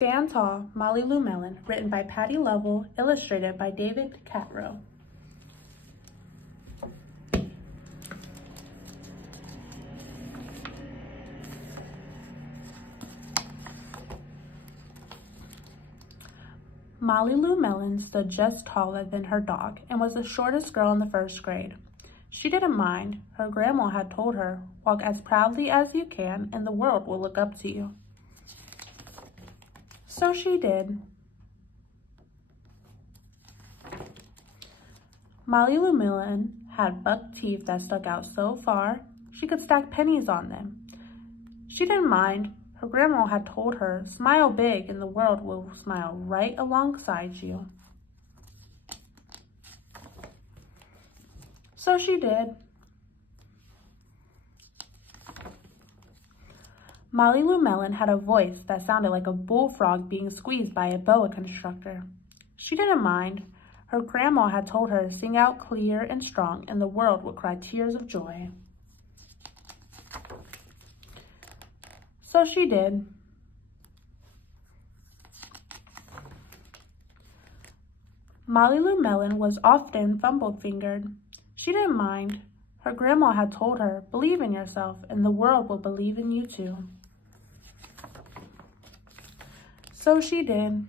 Stand Tall, Molly Lou Mellon, written by Patty Lovell, illustrated by David Catrow. Molly Lou Mellon stood just taller than her dog and was the shortest girl in the first grade. She didn't mind. Her grandma had told her, "Walk as proudly as you can and the world will look up to you." So she did. Molly Lou Mellon had buck teeth that stuck out so far she could stack pennies on them. She didn't mind. Her grandma had told her, "Smile big and the world will smile right alongside you." So she did. Molly Lou Mellon had a voice that sounded like a bullfrog being squeezed by a boa constrictor. She didn't mind. Her grandma had told her to sing out clear and strong and the world would cry tears of joy. So she did. Molly Lou Mellon was often fumble-fingered. She didn't mind. Her grandma had told her, "Believe in yourself and the world will believe in you too." So she did.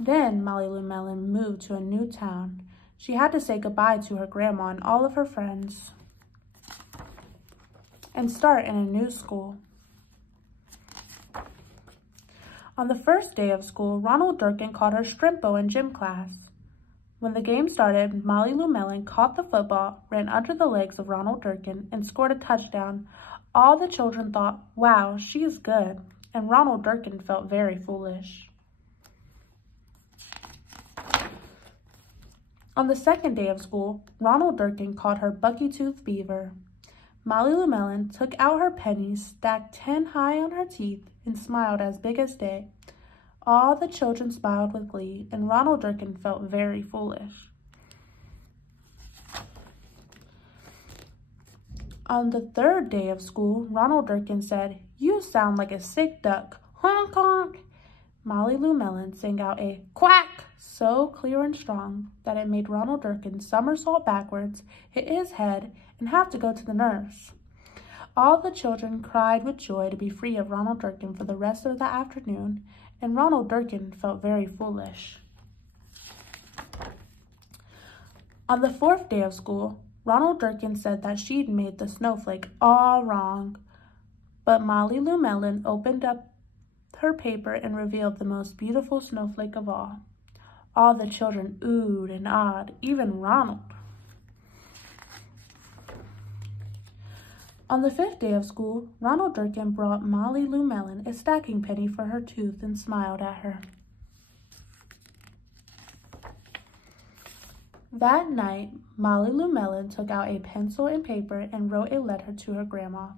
Then Molly Lou Mellon moved to a new town. She had to say goodbye to her grandma and all of her friends and start in a new school. On the first day of school, Ronald Durkin called her Strimpo in gym class. When the game started, Molly Lou Mellon caught the football, ran under the legs of Ronald Durkin, and scored a touchdown. All the children thought, "Wow, she is good," and Ronald Durkin felt very foolish. On the second day of school, Ronald Durkin called her Bucky-Tooth Beaver. Molly Lou Mellon took out her pennies, stacked 10 high on her teeth, and smiled as big as day. All the children smiled with glee, and Ronald Durkin felt very foolish. On the third day of school, Ronald Durkin said, "You sound like a sick duck. Honk, honk." Molly Lou Mellon sang out a quack so clear and strong that it made Ronald Durkin somersault backwards, hit his head, and have to go to the nurse. All the children cried with joy to be free of Ronald Durkin for the rest of the afternoon, and Ronald Durkin felt very foolish. On the fourth day of school, Ronald Durkin said that she'd made the snowflake all wrong, but Molly Lou Mellon opened up her paper and revealed the most beautiful snowflake of all. All the children oohed and awed, even Ronald. On the fifth day of school, Ronald Durkin brought Molly Lou Mellon a stacking penny for her tooth and smiled at her. That night, Molly Lou Mellon took out a pencil and paper and wrote a letter to her grandma.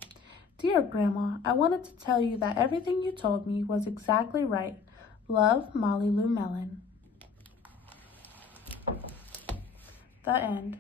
"Dear Grandma, I wanted to tell you that everything you told me was exactly right. Love, Molly Lou Mellon." The end.